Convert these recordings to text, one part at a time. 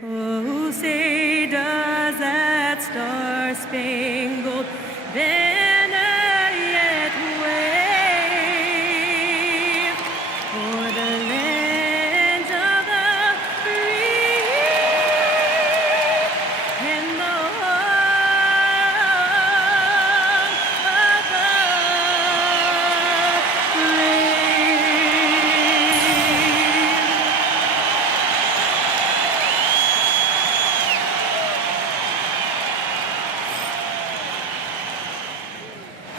Oh, say does that star-spangled banner yet wave o'er the land of the free and the home of the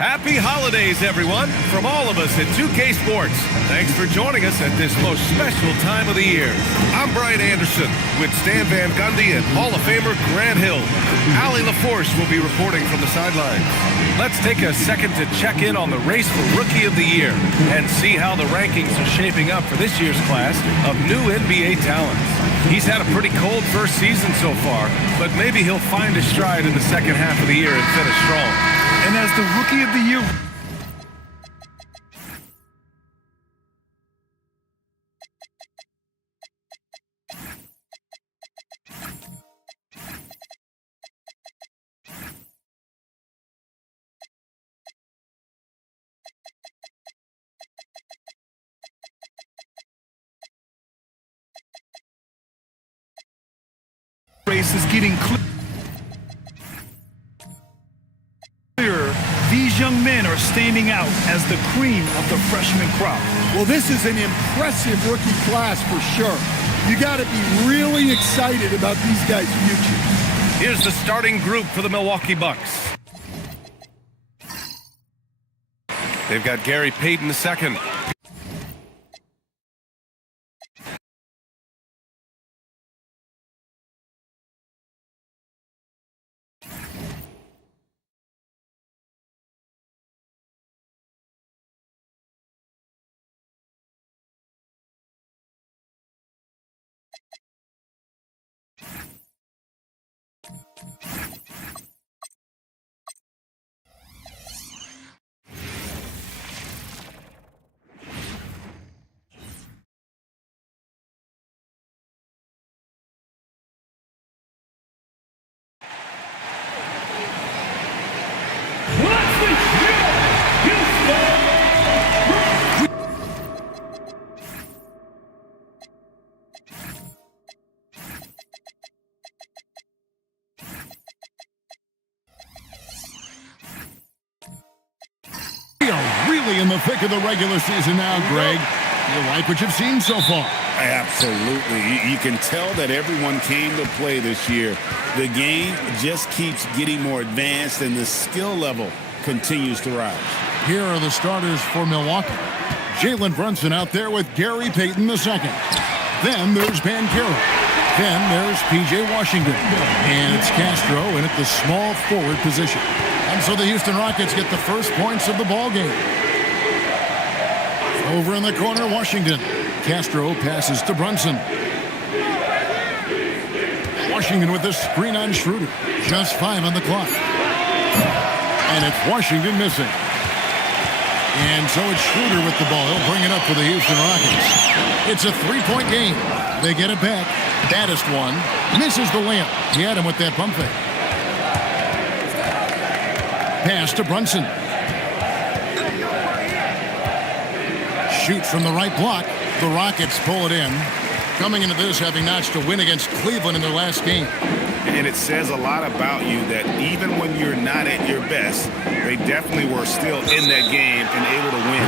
Happy holidays, everyone, from all of us at 2K Sports. Thanks for joining us at this most special time of the year. I'm Brian Anderson with Stan Van Gundy and Hall of Famer Grant Hill. Allie LaForce will be reporting from the sidelines. Let's take a second to check in on the race for Rookie of the Year and see how the rankings are shaping up for this year's class of new NBA talents. He's had a pretty cold first season so far, but maybe he'll find his stride in the second half of the year and finish strong. And as the Rookie of the Year race is getting clear. These young men are standing out as the cream of the freshman crop. Well, this is an impressive rookie class for sure. You got to be really excited about these guys' future. Here's the starting group for the Milwaukee Bucks. They've got Gary Payton II. In the thick of the regular season now, Greg. You like what you've seen so far? Absolutely. You can tell that everyone came to play this year. The game just keeps getting more advanced, and the skill level continues to rise. Here are the starters for Milwaukee. Jalen Brunson out there with Gary Payton II. Then there's Banchero. Then there's P.J. Washington. And it's Castro in at the small forward position. And so the Houston Rockets get the first points of the ball game. Over in the corner, Washington. Castro passes to Brunson. Washington with the screen on Schroeder. Just 5 on the clock. And it's Washington missing. And so it's Schroeder with the ball. He'll bring it up for the Houston Rockets. It's a 3-point game. They get it back. Baddest one. Misses the layup. He had him with that bump fake. Pass to Brunson. Shoot from the right block. The Rockets pull it in. Coming into this, having notched a win against Cleveland in their last game. And it says a lot about you that even when you're not at your best, they definitely were still in that game and able to win.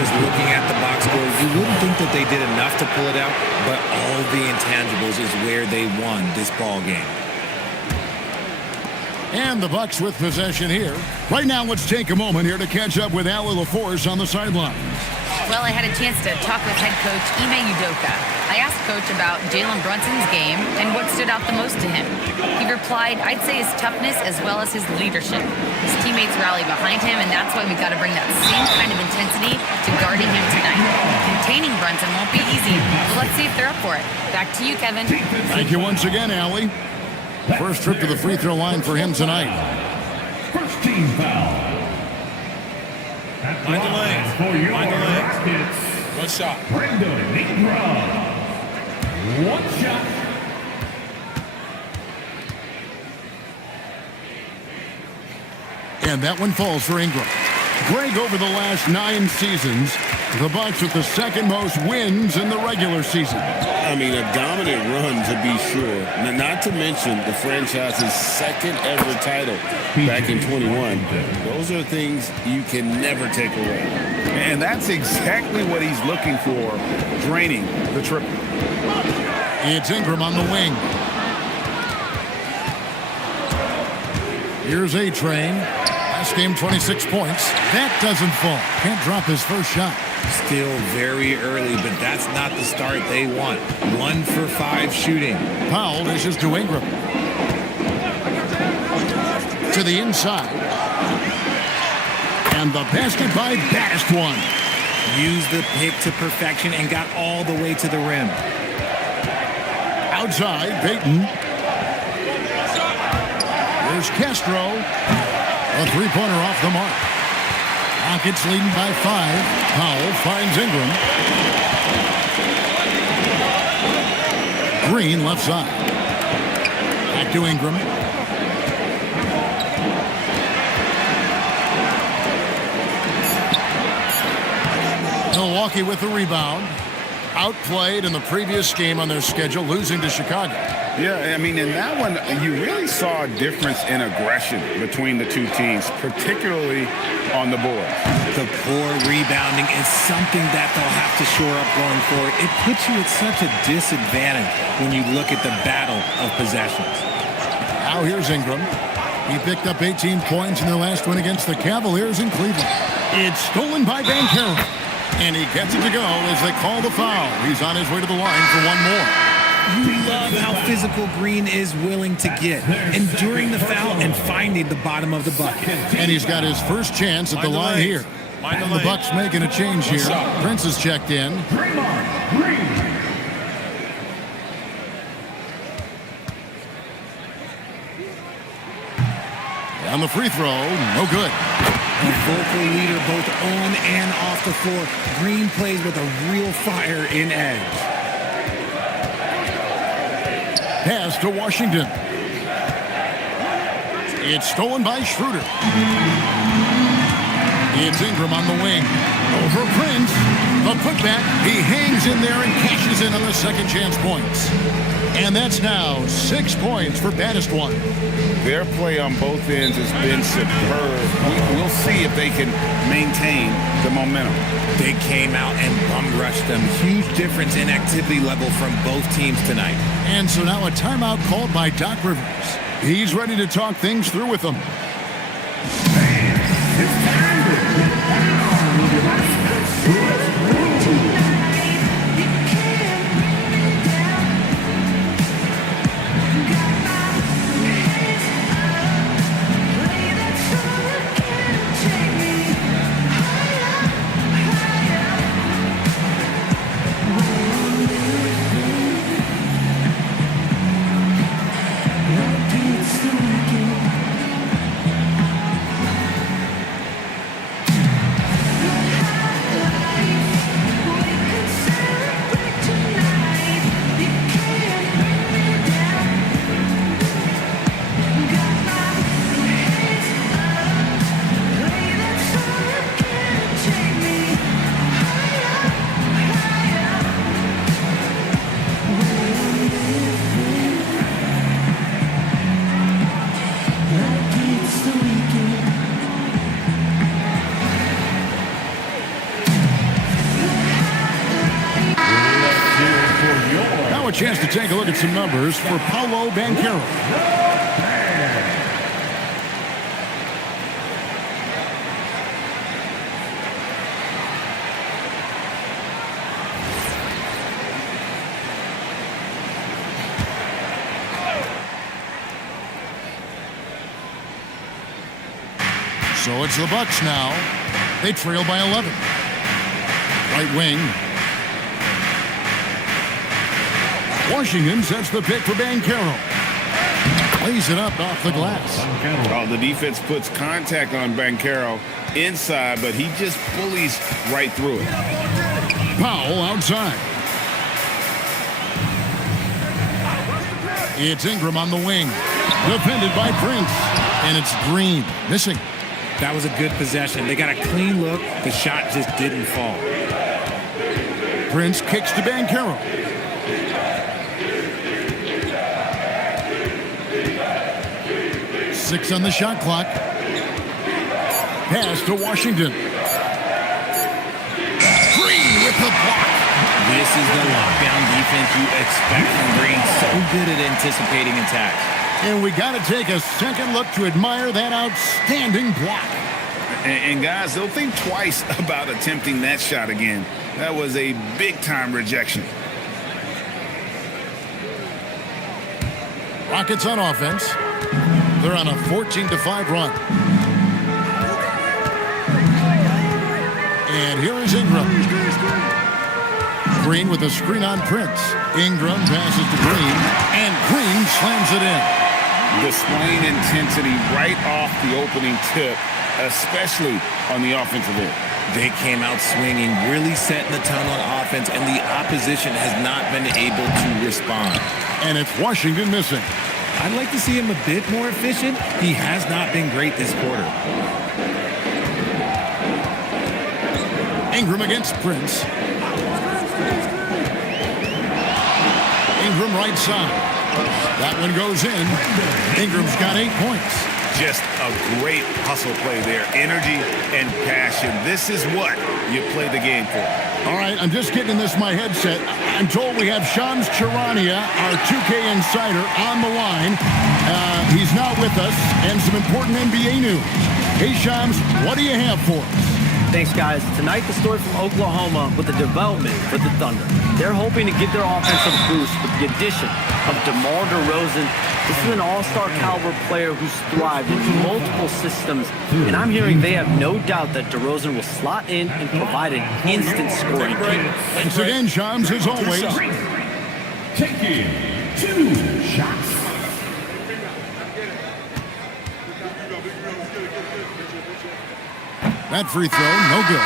Just looking at the box score, you wouldn't think that they did enough to pull it out, but all the intangibles is where they won this ball game. And the Bucks with possession here. Right now, let's take a moment here to catch up with Allie LaForce on the sideline. Well, I had a chance to talk with head coach Ime Udoka. I asked Coach about Jalen Brunson's game and what stood out the most to him. He replied, I'd say his toughness as well as his leadership. His teammates rally behind him, and that's why we've got to bring that same kind of intensity to guarding him tonight. Containing Brunson won't be easy, but let's see if they're up for it. Back to you, Kevin. Thank you once again, Allie. First trip to the free throw line for him tonight. First team foul. Mind the lane. Mind the lane. One shot. Brandon Ingram. One shot. And that one falls for Ingram. Greg, over the last 9 seasons, the Bucks with the second most wins in the regular season. I mean, a dominant run to be sure. Not to mention the franchise's second ever title back in 21. Those are things you can never take away. And that's exactly what he's looking for, draining the triple. It's Ingram on the wing. Here's A-Train. Last game, 26 points. That doesn't fall. Can't drop his first shot. Still very early, but that's not the start they want. 1 for 5 shooting. Powell dishes to Ingram. To the inside. And the basket by Batistwan. Used the pick to perfection and got all the way to the rim. Outside, Payton. There's Castro. A three-pointer off the mark. Rockets leading by 5. Powell finds Ingram. Green left side. Back to Ingram. Milwaukee with the rebound. Outplayed in the previous game on their schedule, losing to Chicago. Yeah, I mean, in that one, you really saw a difference in aggression between the two teams, particularly on the board. The poor rebounding is something that they'll have to shore up going forward. It puts you at such a disadvantage when you look at the battle of possessions. Now here's Ingram. He picked up 18 points in their last win against the Cavaliers in Cleveland. It's stolen by Banchero. And he gets it to go as they call the foul. He's on his way to the line for one more. You love how physical Green is willing to get, enduring the foul and finding the bottom of the bucket. And he's got his first chance at the line here. And the Bucks making a change here. Prince has checked in. On the free throw, no good. A vocal leader both on and off the floor. Green plays with a real fire in edge. Pass to Washington. It's stolen by Schroeder. It's Ingram on the wing. Over Prince. The putback. He hangs in there and cashes in on the second chance points. And that's now 6 points for Batistwan. Their play on both ends has been superb. We'll see if they can maintain the momentum. They came out and bum rushed them. Huge difference in activity level from both teams tonight. And so now a timeout called by Doc Rivers. He's ready to talk things through with them. A chance to take a look at some numbers for Paolo Banchero. So it's the Bucks now. They trail by 11. Right wing. Washington sets the pick for Banchero. Plays it up off the glass. Oh, the defense puts contact on Banchero inside, but he just bullies right through it. Powell outside. It's Ingram on the wing. Defended by Prince. And it's Green missing. That was a good possession. They got a clean look. The shot just didn't fall. Prince kicks to Banchero. Six on the shot clock. Pass to Washington. Green with the block. This is the lockdown defense you expect from Green. So good at anticipating attacks. And we got to take a second look to admire that outstanding block. And guys, they'll think twice about attempting that shot again. That was a big-time rejection. Rockets on offense. They're on a 14-5 run. And here is Ingram. Green with a screen on Prince. Ingram passes to Green, and Green slams it in. Displaying intensity right off the opening tip, especially on the offensive end. They came out swinging, really setting the tone on offense, and the opposition has not been able to respond. And it's Washington missing. I'd like to see him a bit more efficient. He has not been great this quarter. Ingram against Prince. Ingram right side. That one goes in. Ingram's got 8 points. Just a great hustle play there. Energy and passion. This is what you play the game for. All right, I'm just getting this in my headset. I'm told we have Shams Charania, our 2K insider, on the line. He's not with us, and some important NBA news. Hey, Shams, what do you have for us? Thanks, guys. Tonight, the story from Oklahoma with the development for the Thunder. They're hoping to give their offensive boost with the addition of DeMar DeRozan. This is an all-star caliber player who's thrived in multiple systems, and I'm hearing they have no doubt that DeRozan will slot in and provide an instant scoring game. Thanks again, Shams, as always. Taking 2 shots. That free throw, no good.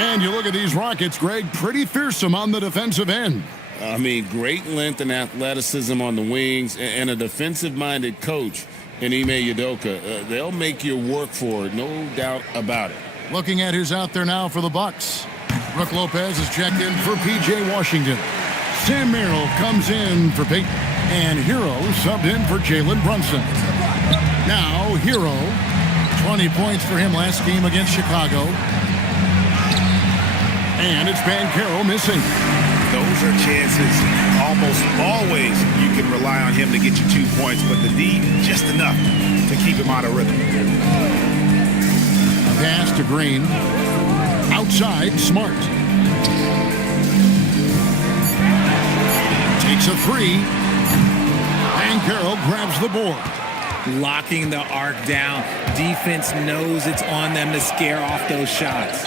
And you look at these Rockets, Greg, pretty fearsome on the defensive end. I mean, great length and athleticism on the wings, and a defensive-minded coach in Ime Udoka. They'll make you work for it, no doubt about it. Looking at who's out there now for the Bucks. Brook Lopez is checked in for P.J. Washington. Sam Merrill comes in for Peyton. And Hero subbed in for Jalen Brunson. Now, Hero, 20 points for him last game against Chicago. And it's Banchero missing. Those are chances. Almost always you can rely on him to get you 2 points, but the D, just enough to keep him out of rhythm. Pass to Green. Outside, Smart. Takes a three. Banchero grabs the board. Locking the arc down. Defense knows it's on them to scare off those shots.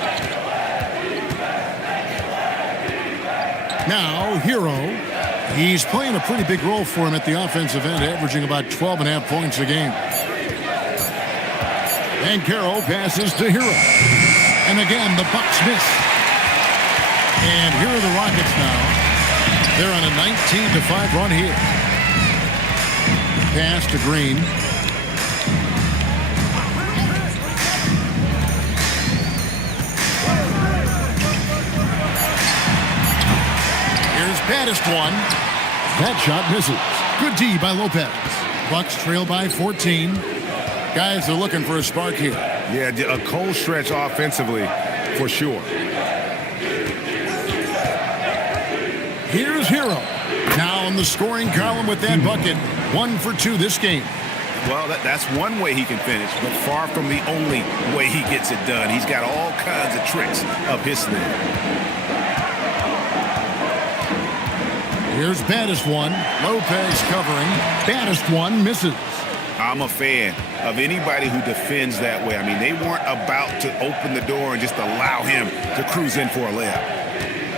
Now, Hero. He's playing a pretty big role for him at the offensive end, averaging about 12.5 points a game. Banchero passes to Hero. And again, the Bucks miss. And here are the Rockets now. They're on a 19-5 run here. Pass to Green. Here's baddest one. That shot misses. Good D by Lopez. Bucks trail by 14. Guys are looking for a spark here. Yeah, a cold stretch offensively for sure. Here's Hero. Now in the scoring column with that bucket. 1 for 2 this game. Well, that's one way he can finish, but far from the only way he gets it done. He's got all kinds of tricks up his sleeve. Here's baddest one. Lopez covering. Baddest one misses. I'm a fan of anybody who defends that way. I mean, they weren't about to open the door and just allow him to cruise in for a layup.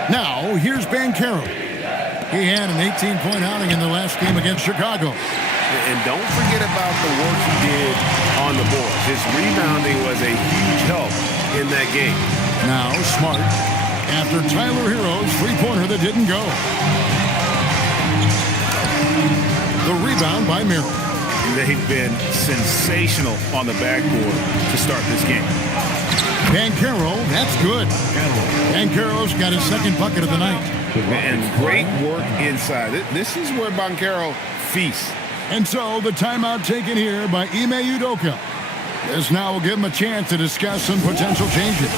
Now, here's Banchero. He had an 18-point outing in the last game against Chicago. And don't forget about the work he did on the boards. His rebounding was a huge help in that game. Now, Smart. After Tyler Hero's three-pointer that didn't go. The rebound by Merrill. They've been sensational on the backboard to start this game. Banchero, that's good. Banchero's got his second bucket of the night. And great work inside. This is where Banchero feasts. And so the timeout taken here by Ime Udoka. This now will give him a chance to discuss some potential changes.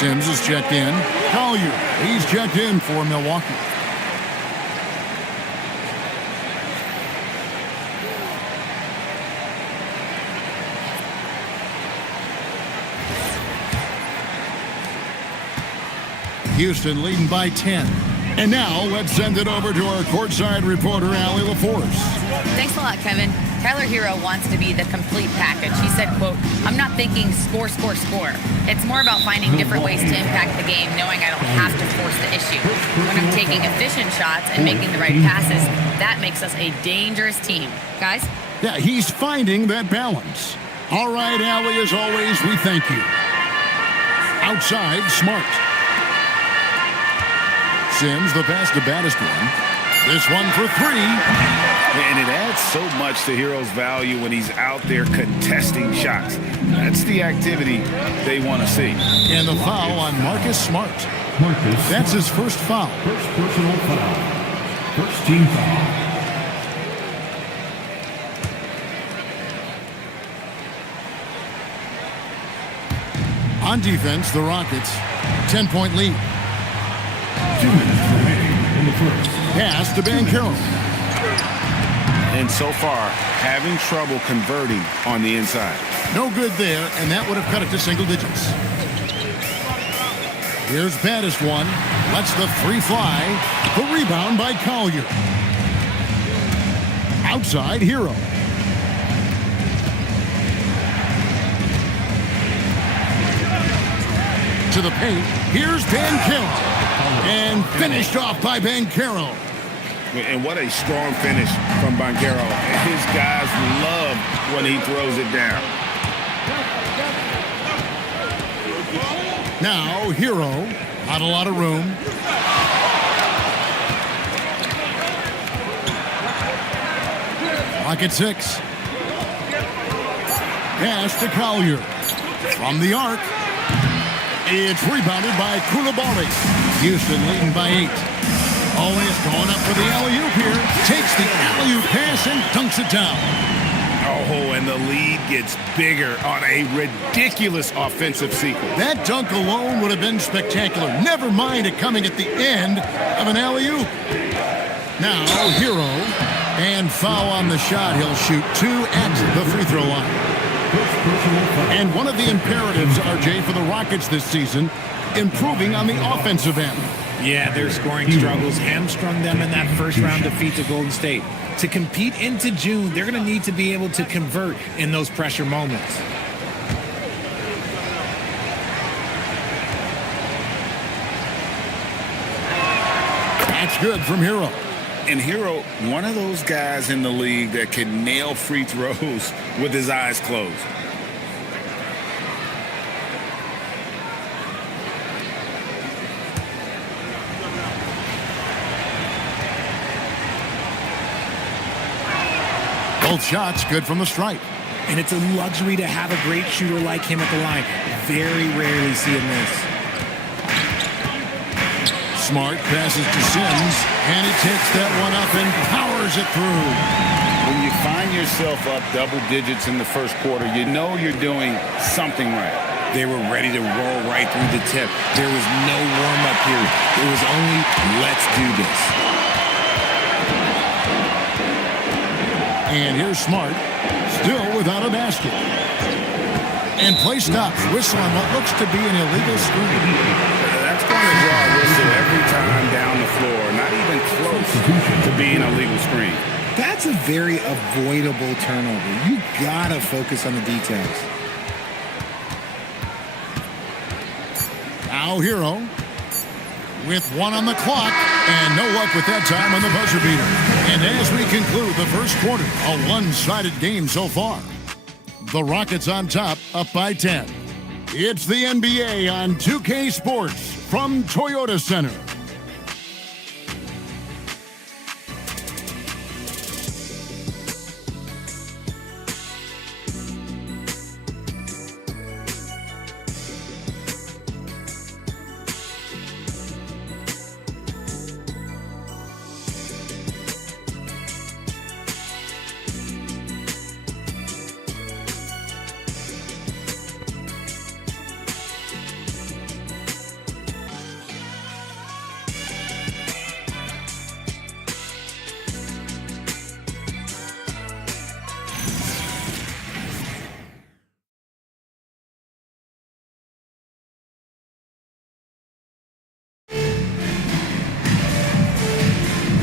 Sims is checked in. Collier, he's checked in for Milwaukee. Houston leading by 10. And now let's send it over to our courtside reporter, Allie LaForce. Thanks a lot, Kevin. Tyler Hero wants to be the complete package. He said, quote, "I'm not thinking score, score, score. It's more about finding different ways to impact the game, knowing I don't have to force the issue. When I'm taking efficient shots and making the right passes, that makes us a dangerous team." Guys? Yeah, he's finding that balance. All right, Allie, as always, we thank you. Outside, Smart. Sims, the pass to baddest one. This one for three. And it adds so much to Hero's value when he's out there contesting shots. That's the activity they want to see. And the foul on Marcus Smart. That's his first foul. First personal foul. First team foul. On defense, the Rockets, 10-point lead. 2 minutes remaining in the first. Pass to Banchero. And so far, having trouble converting on the inside. No good there, and that would have cut it to single digits. Here's baddest one. Lets the three fly. The rebound by Collier. Outside, Hero. To the paint. Here's Banchero. And finished off by Banchero. And what a strong finish from Banchero. His guys love when he throws it down. Now, Hero. Not a lot of room. Rocket 6. Pass to Collier. From the arc. It's rebounded by Koulibaly. Houston leading by 8. Always going up for the alley-oop here. Takes the alley-oop pass and dunks it down. Oh, and the lead gets bigger on a ridiculous offensive sequence. That dunk alone would have been spectacular. Never mind it coming at the end of an alley-oop. Now, Hero. And foul on the shot. He'll shoot 2 at the free throw line. And one of the imperatives, RJ, for the Rockets this season, improving on the offensive end. Yeah, their scoring struggles hamstrung them in that first round defeat to Golden State. To compete into June, they're going to need to be able to convert in those pressure moments. That's good from Hero. And Hero, one of those guys in the league that can nail free throws with his eyes closed. Both shots good from the stripe. And it's a luxury to have a great shooter like him at the line. Very rarely see him miss. Smart passes to Sims, and he takes that one up and powers it through. When you find yourself up double digits in the first quarter, you know you're doing something right. They were ready to roll right through the tip. There was no warm-up period. It was only, let's do this. And here's Smart, still without a basket. And play stops. Whistle on what looks to be an illegal screen. That's going to draw a whistle every time down the floor. Not even close to being a legal screen. That's a very avoidable turnover. You gotta focus on the details. Now Hero with one on the clock, and no luck with that time on the buzzer beater. And as we conclude the first quarter, a one-sided game so far. The Rockets on top, up by 10. It's the NBA on 2K Sports from Toyota Center.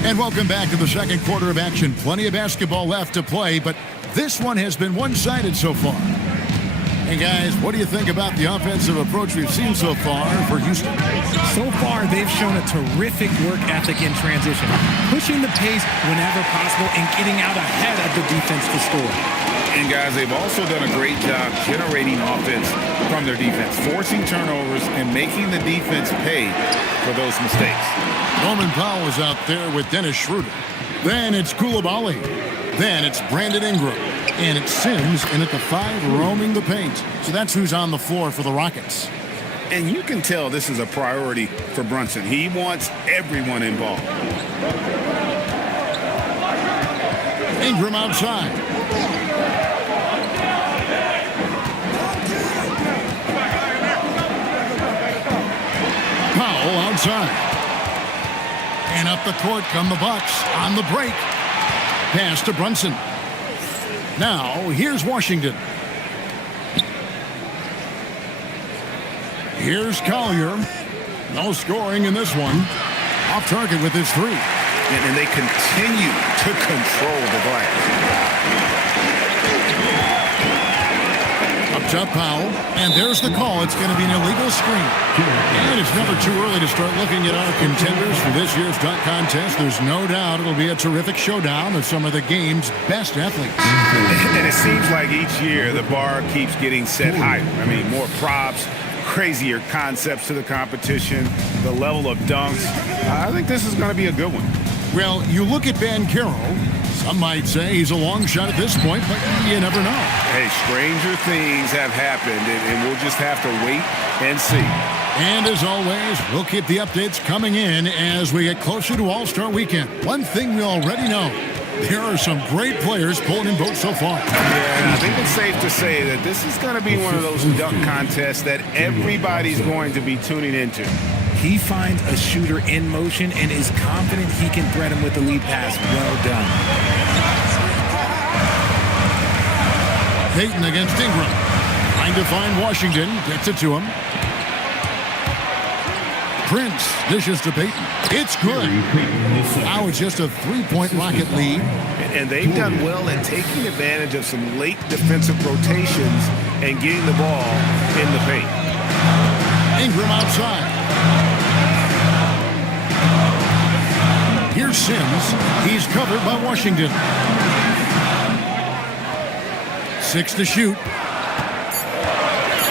And welcome back to the second quarter of action. Plenty of basketball left to play, but this one has been one-sided so far. And guys, what do you think about the offensive approach we've seen so far for Houston? So far, they've shown a terrific work ethic in transition, pushing the pace whenever possible and getting out ahead of the defense to score. And guys, they've also done a great job generating offense from their defense, forcing turnovers and making the defense pay for those mistakes. Norman Powell is out there with Dennis Schroeder. Then it's Koulibaly. Then it's Brandon Ingram. And it's Sims in at the 5 roaming the paint. So that's who's on the floor for the Rockets. And you can tell this is a priority for Brunson. He wants everyone involved. Ingram outside. Powell outside. And up the court come the Bucks on the break. Pass to Brunson. Now, here's Washington. Here's Collier. No scoring in this one. Off target with his 3. And they continue to control the glass. Up top, Powell. And there's the call. It's going to be an illegal screen. And it's never too early to start looking at our contenders for this year's dunk contest. There's no doubt it'll be a terrific showdown of some of the game's best athletes. And it seems like each year the bar keeps getting set higher. I mean, more props, crazier concepts to the competition, the level of dunks. I think this is going to be a good one. Well, you look at Banchero. Some might say he's a long shot at this point, but you never know. Hey, stranger things have happened, and we'll just have to wait and see. And as always, we'll keep the updates coming in as we get closer to All-Star Weekend. One thing we already know, there are some great players pulling in votes so far. Yeah, I think it's safe to say that this is going to be one of those dunk contests that everybody's going to be tuning into. He finds a shooter in motion and is confident he can thread him with the lead pass. Well done. Payton against Ingram. Trying to find Washington. Gets it to him. Prince dishes to Payton. It's good. Now it's just a 3-point Rocket lead. And they've done well at taking advantage of some late defensive rotations and getting the ball in the paint. Ingram outside. Here's Sims. He's covered by Washington. 6 to shoot.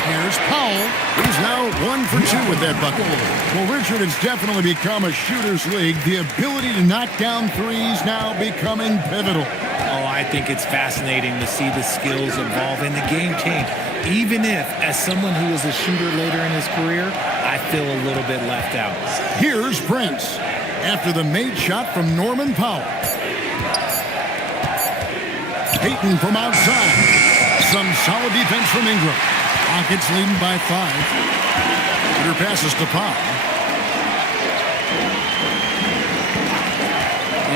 Here's Powell. He's now 1 for 2 with that bucket. Well, Richard, it's definitely become a shooter's league. The ability to knock down threes now becoming pivotal. Oh, I think it's fascinating to see the skills evolve and the game change. Even if, as someone who was a shooter later in his career, I feel a little bit left out. Here's Prince after the made shot from Norman Powell. Payton from outside. Some solid defense from Ingram. Rockets leading by 5. Peter passes to Powell.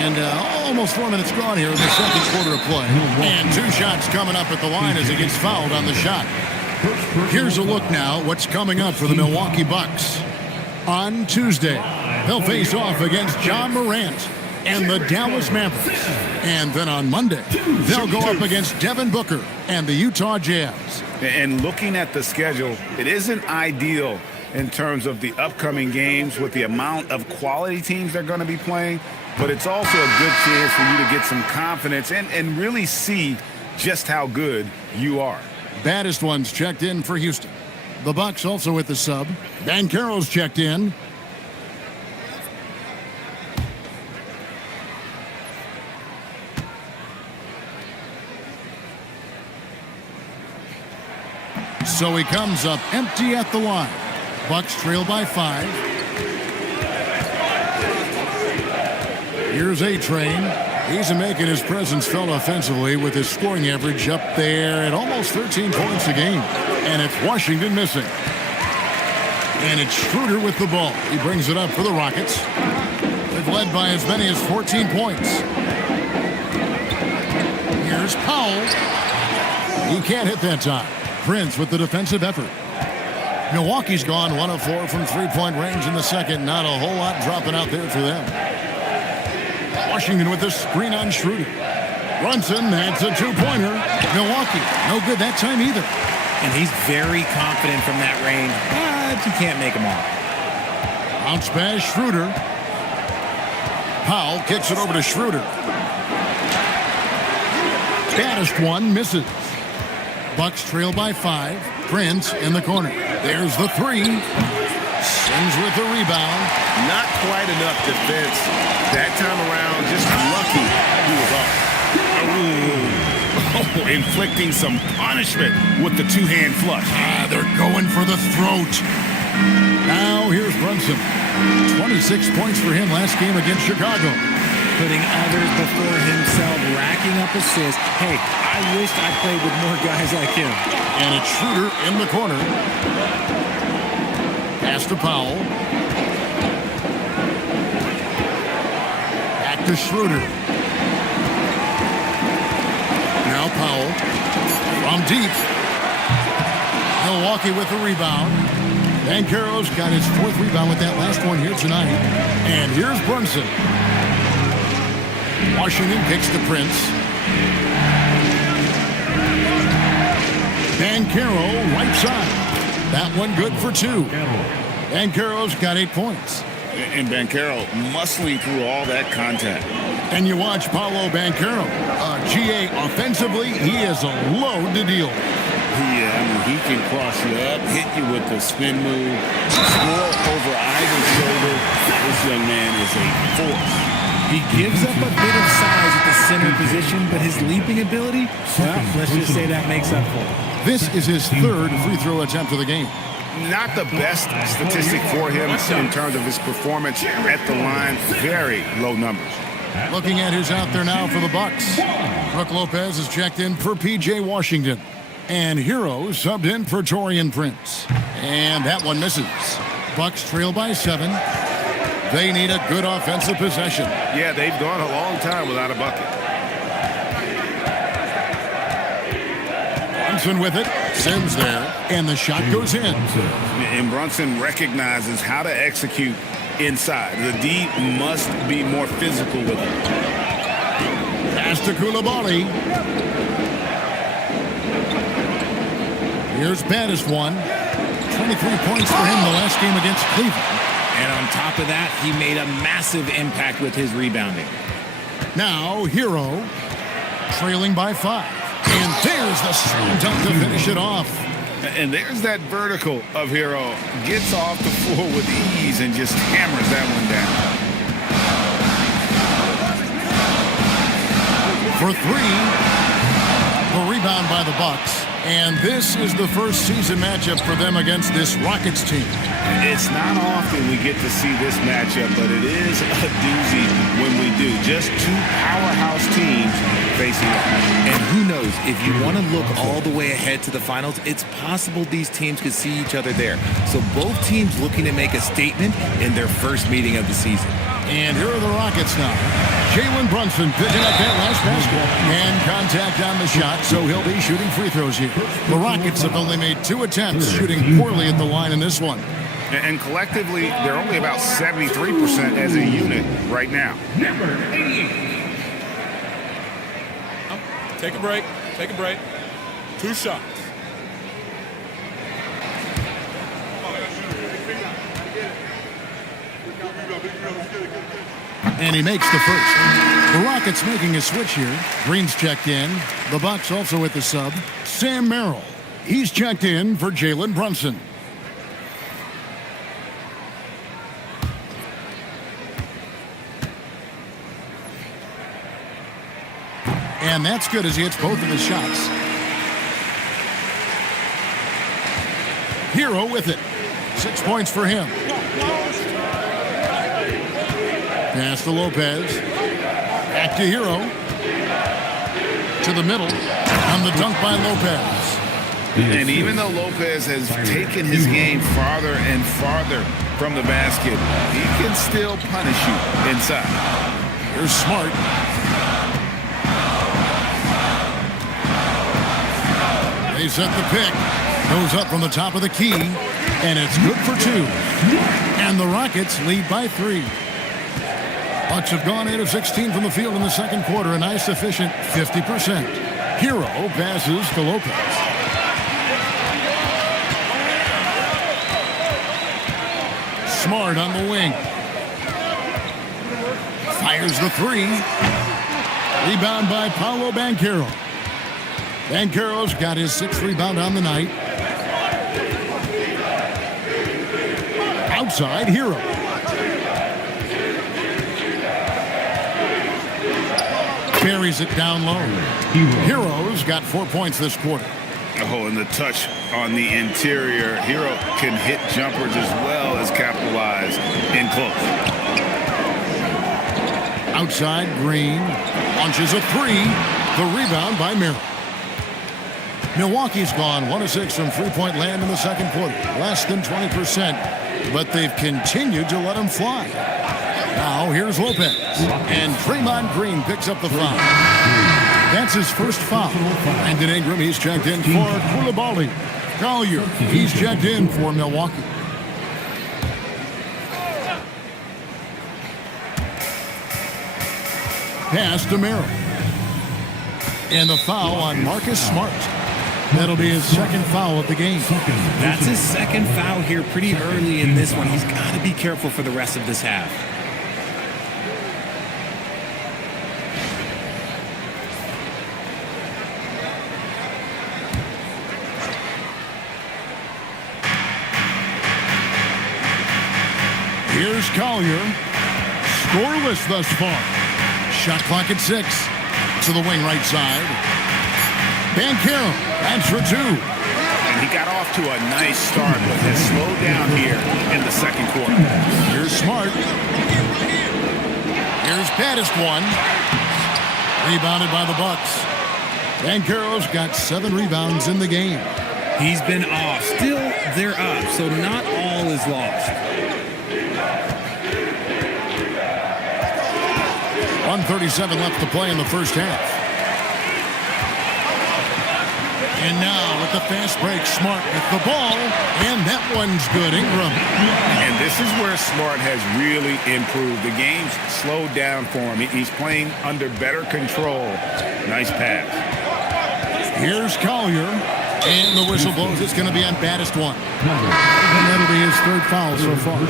And almost 4 minutes gone here in the second quarter of play. And 2 shots coming up at the line as he gets fouled on the shot. Here's a look now what's coming up for the Milwaukee Bucks. On Tuesday, they'll face off against John Morant and the Dallas Mavericks. And then on Monday, they'll go up against Devin Booker and the Utah Jazz. And looking at the schedule, it isn't ideal in terms of the upcoming games with the amount of quality teams they're going to be playing. But it's also a good chance for you to get some confidence and really see just how good you are. Baddest ones checked in for Houston. The Bucks also with the sub. Banchero's checked in. So he comes up empty at the line. Bucks trail by 5. Here's A-Train. He's making his presence felt offensively with his scoring average up there at almost 13 points a game. And it's Washington missing. And it's Schroeder with the ball. He brings it up for the Rockets. They've led by as many as 14 points. Here's Powell. He can't hit that time. Prince with the defensive effort. Milwaukee's gone 1 of 4 from three-point range in the second. Not a whole lot dropping out there for them. Washington with the screen on Schroeder. Brunson, that's a two-pointer. Milwaukee, no good that time either. And he's very confident from that range, but you can't make him all. Bounce pass, Schroeder. Powell kicks it over to Schroeder. Baddest one misses. Bucks trail by 5. Prince in the corner. There's the 3. Sings with the rebound. Not quite enough defense that time around. Just lucky he was off. Oh, inflicting some punishment with the two-hand flush. They're going for the throat. Now here's Brunson. 26 points for him last game against Chicago. Putting others before himself, racking up assists. Hey, I wished I played with more guys like him. And it's Schroeder in the corner. Pass to Powell. Back to Schroeder. Now Powell. From deep. Milwaukee with the rebound. Banchero's got his 4th rebound with that last one here tonight. And here's Brunson. Washington kicks to Prince. Banchero right side. That one good for 2. Banchero's got 8 points. And Banchero muscling through all that contact. And you watch Paolo Banchero. GA offensively, he is a load to deal with. Yeah, I mean, he can cross you up, hit you with the spin move, score over either shoulder. This young man is a force. He gives up a bit of size at the center position, but his leaping ability, well, let's just say that makes up for it. This is his 3rd free throw attempt of the game. Not the best statistic for him in terms of his performance at the line. Very low numbers. Looking at who's out there now for the Bucks. Brook Lopez is checked in for P.J. Washington. And Hero subbed in for Taurean Prince. And that one misses. Bucks trail by 7. They need a good offensive possession. Yeah, they've gone a long time without a bucket. Brunson with it. Sims there. And the shot goes in. And Brunson recognizes how to execute inside. The D must be more physical with it. Pass to Koulibaly. Here's baddest one. 23 points for him the last game against Cleveland. And on top of that, he made a massive impact with his rebounding. Now, Hero trailing by 5. And there's the strong dunk to finish it off. And there's that vertical of Hero. Gets off the floor with ease and just hammers that one down. For 3. The rebound by the Bucks. And this is the first season matchup for them against this Rockets team. It's not often we get to see this matchup, but it is a doozy when we do. Just two powerhouse teams facing off. And who knows, if you want to look all the way ahead to the finals, it's possible these teams could see each other there. So both teams looking to make a statement in their first meeting of the season. And here are the Rockets now. Jalen Brunson picking up that last basket. And contact on the shot, so he'll be shooting free throws here. The Rockets have only made 2 attempts, shooting poorly at the line in this one. And collectively, they're only about 73% as a unit right now. Number 88. Take a break. Take a break. 2 shots. And he makes the first. The Rockets making a switch here. Green's checked in. The Bucks also with the sub. Sam Merrill. He's checked in for Jalen Brunson. And that's good as he hits both of his shots. Hero with it. 6 points for him. Pass to Lopez. Back to Hero. To the middle. On the dunk by Lopez. And even though Lopez has taken his game farther and farther from the basket, he can still punish you inside. Here's Smart. They set the pick. Goes up from the top of the key. And it's good for 2. And the Rockets lead by 3. Bucks have gone 8 of 16 from the field in the second quarter. A nice efficient 50%. Hero passes to Lopez. Smart on the wing. Fires the 3. Rebound by Paolo Banchero. Banchero's got his 6th rebound on the night. Outside, Hero. Carries it down low. Hero's got 4 points this quarter. Oh, and the touch on the interior. Hero can hit jumpers as well as capitalize in close. Outside, Green launches a 3. The rebound by Merrill. Milwaukee's gone 1 of 6 from three-point land in the second quarter. Less than 20%, but they've continued to let him fly. Now here's Lopez. And Draymond Green picks up the foul. That's his first foul. Brandon Ingram, he's checked in for Koulibaly. Collier, he's checked in for Milwaukee. Pass to Merrill. And the foul on Marcus Smart. That'll be his second foul of the game. That's his second foul here pretty early in this one. He's got to be careful for the rest of this half. Here's Collier. Scoreless thus far. Shot clock at 6. To the wing right side. Banchero, that's for 2. And he got off to a nice start, but has slowed down here in the second quarter. Here's Smart. Here's Baddest one. Rebounded by the Bucks. Banchero's got 7 rebounds in the game. He's been off. Still, they're up, so not all is lost. 1:37 left to play in the first half. And now with the fast break, Smart with the ball, and that one's good. Ingram. And this is where Smart has really improved. The game's slowed down for him. He's playing under better control. Nice pass. Here's Collier, and the whistle blows. It's going to be on Baddest one. And that'll be his 3rd foul so far.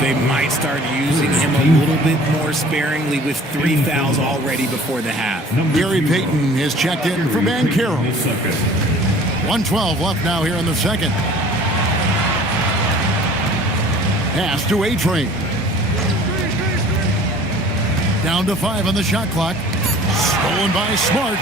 They might start using him a little bit more sparingly with 3 fouls already before the half. Gary Payton is checked in for Banchero. 1:12 left now here in the second. Pass to A-Train. Down to 5 on the shot clock. Stolen by Smart.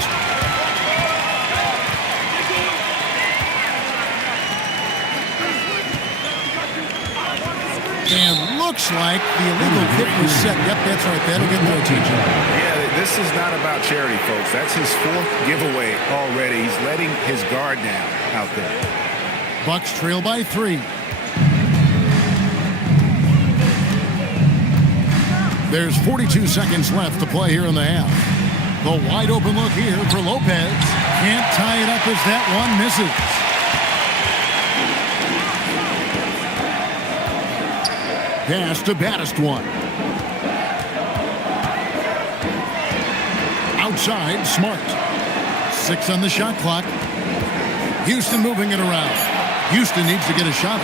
And looks like the illegal kick was set. Yep, that's right. That'll get their attention. Yeah, this is not about charity, folks. That's his fourth giveaway already. He's letting his guard down out there. Bucks trail by 3. There's 42 seconds left to play here in the half. The wide open look here for Lopez. Can't tie it up as that one misses. Pass to baddest one. Outside, Smart. 6 on the shot clock. Houston moving it around. Houston needs to get a shot.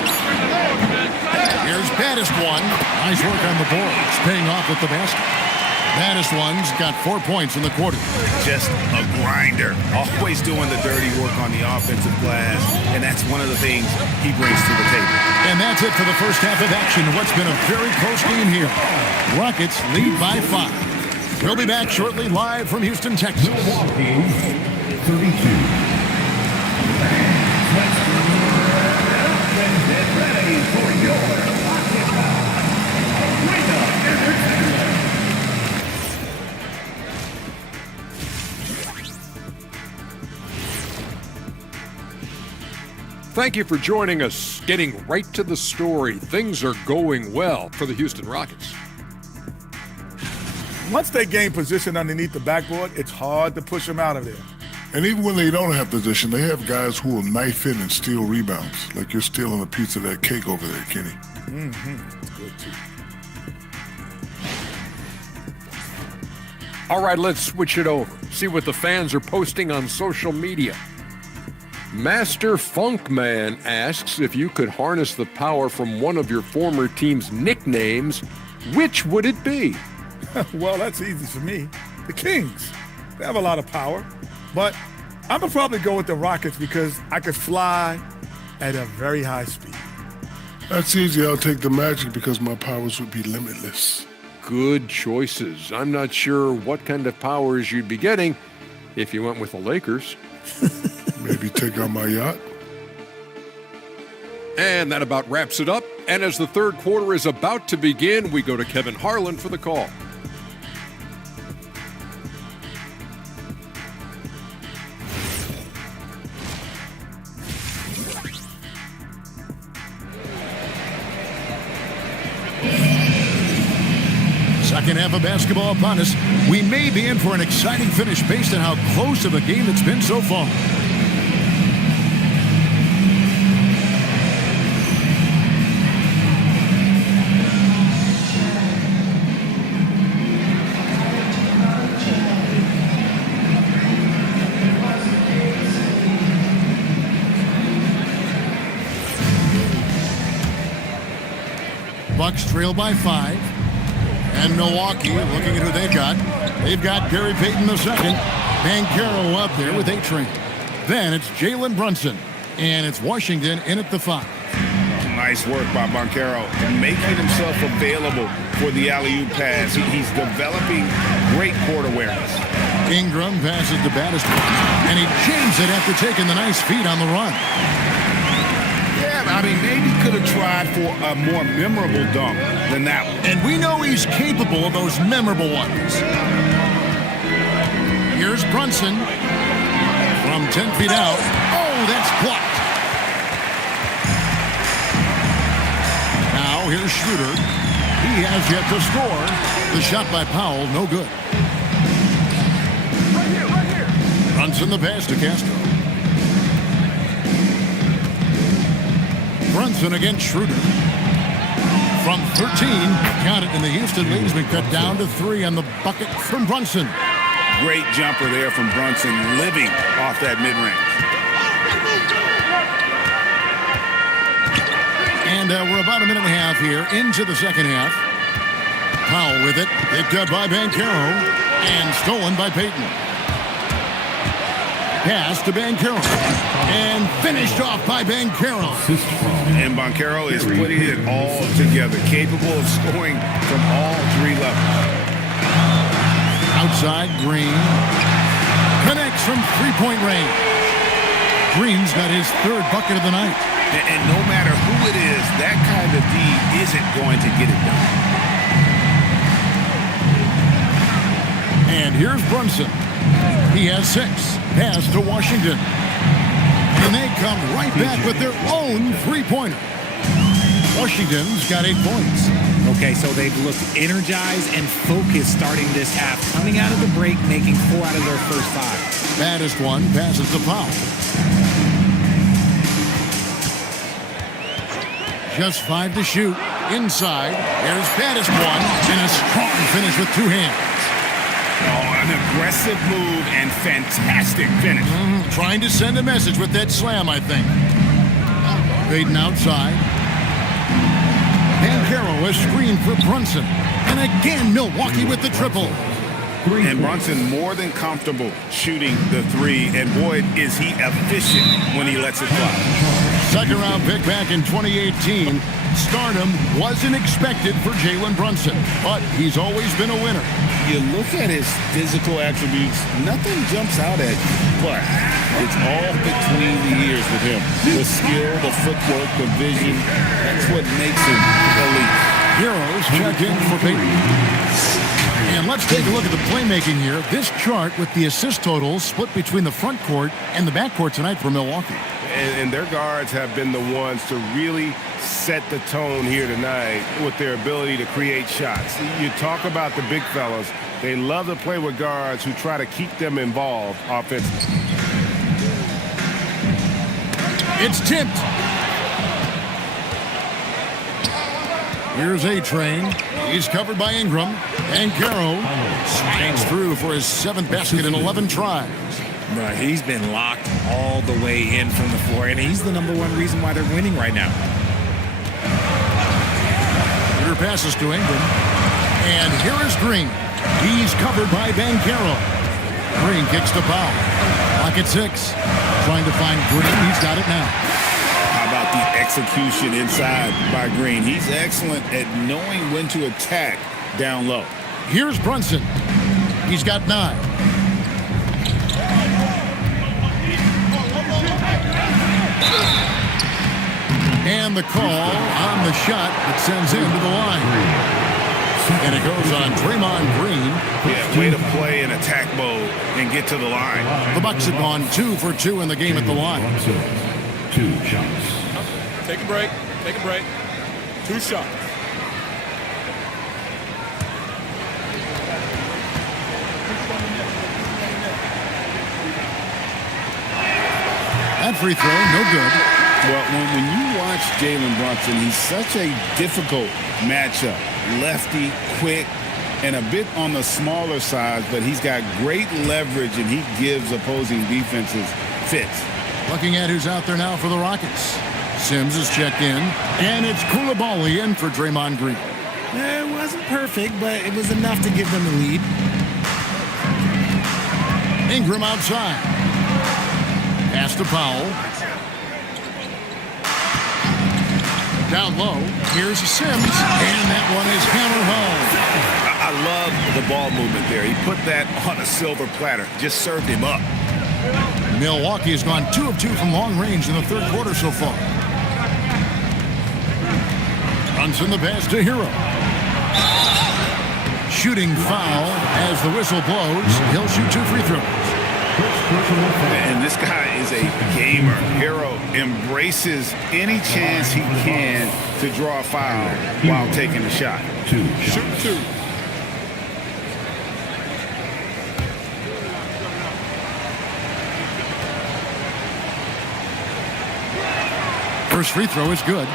Here's baddest one. Nice work on the boards, paying off with the basket. Baddest one's got 4 points in the quarter. Just a grinder. Always doing the dirty work on the offensive glass, and that's one of the things he brings to the table. And that's it for the first half of action. What's been a very close game here. Rockets lead by 5. We'll be back shortly live from Houston, Texas. Milwaukee, 32. Get ready for your Arena Entertainment. Thank you for joining us. Getting right to the story. Things are going well for the Houston Rockets. Once they gain position underneath the backboard, it's hard to push them out of there. And even when they don't have position, they have guys who will knife in and steal rebounds. Like you're stealing a piece of that cake over there, Kenny. That's good, too. All right, let's switch it over. See what the fans are posting on social media. Master Funkman asks if you could harness the power from one of your former team's nicknames, which would it be? Well, that's easy for me. The Kings. They have a lot of power. But I'm going to probably go with the Rockets because I could fly at a very high speed. That's easy. I'll take the Magic because my powers would be limitless. Good choices. I'm not sure what kind of powers you'd be getting if you went with the Lakers. Maybe take out my yacht. And that about wraps it up. And as the third quarter is about to begin, we go to Kevin Harlan for the call. Second half of basketball upon us. We may be in for an exciting finish based on how close of a game it's been so far. Bucks trail by 5. And Milwaukee, looking at who they've got. They've got Gary Payton II. Banchero up there with A-Train. Then it's Jalen Brunson. And it's Washington in at the 5. Nice work by Banchero, making himself available for the alley-oop pass. He's developing great court awareness. Ingram passes to baddest one. And he jams it after taking the nice feed on the run. Yeah, I mean, maybe could have tried for a more memorable dunk than that one. And we know he's capable of those memorable ones. Here's Brunson from 10 feet out. Oh, that's blocked. Now here's Schroeder. He has yet to score. The shot by Powell, no good. Right here. Brunson the pass to Castro. Brunson against Schroeder. From 13, got it, and the Houston lead's been cut down to 3 on the bucket from Brunson. Great jumper there from Brunson, living off that mid-range. And we're about a minute and a half here into the second half. Powell with it, picked up by Banchero, and stolen by Payton. Pass to Banchero, and finished off by Banchero. And Banchero is putting it all together, capable of scoring from all 3 levels. Outside, Green connects from 3-point range. Green's got his 3rd bucket of the night. And no matter who it is, that kind of D isn't going to get it done. And here's Brunson. He has 6. Pass to Washington. And they come right back with their own three-pointer. Washington's got 8 points. Okay, so they've looked energized and focused starting this half. Coming out of the break, making 4 out of their first 5. Baddest one passes to Powell. Just 5 to shoot. Inside. There's baddest one. And a strong finish with 2 hands. Oh, an aggressive move and fantastic finish. Trying to send a message with that slam, I think. Fading outside. Bancaro has screened for Brunson. And again, Milwaukee with the triple. And Brunson more than comfortable shooting the 3. And boy, is he efficient when he lets it fly. Second round pick back in 2018. Stardom wasn't expected for Jalen Brunson, but he's always been a winner. You look at his physical attributes, nothing jumps out at you, but it's all between the ears with him. The skill, the footwork, the vision, that's what makes him elite. Heroes check in for Peyton. And let's take a look at the playmaking here. This chart with the assist totals split between the front court and the back court tonight for Milwaukee. And their guards have been the ones to really set the tone here tonight with their ability to create shots. You talk about the big fellas. They love to play with guards who try to keep them involved offensively. It's tipped. Here's A-Train. He's covered by Ingram. And Caro slides through for his 7th basket in 11 tries. Right, he's been locked all the way in from the floor, and he's the #1 reason why they're winning right now. Here passes to Ingram. And here is Green. He's covered by Bancaro. Green kicks to Powell. Lock at 6. Trying to find Green. He's got it now. How about the execution inside by Green? He's excellent at knowing when to attack down low. Here's Brunson. He's got 9. And the call on the shot that sends him to the line. And it goes on Draymond Green. Yeah, way to play in attack mode and get to the line. The Bucks have gone 2 for 2 in the game at the line. 2 shots. Take a break. Take a break. 2 shots. That free throw, no good. Well, when you watch Jalen Brunson, he's such a difficult matchup. Lefty, quick, and a bit on the smaller side, but he's got great leverage, and he gives opposing defenses fits. Looking at who's out there now for the Rockets. Sims is checked in, and it's Koulibaly in for Draymond Green. It wasn't perfect, but it was enough to give them the lead. Ingram outside. Pass to Powell. Down low, here's Sims, and that one is hammered home. I love the ball movement there. He put that on a silver platter. Just served him up. Milwaukee has gone 2 of 2 from long range in the 3rd quarter so far. Brunson the pass to Hero. Shooting foul as the whistle blows. He'll shoot 2 free throws. And this guy is a gamer. Hero embraces any chance he can to draw a foul while taking a shot. 2 shots. Shoot 2. First free throw is good.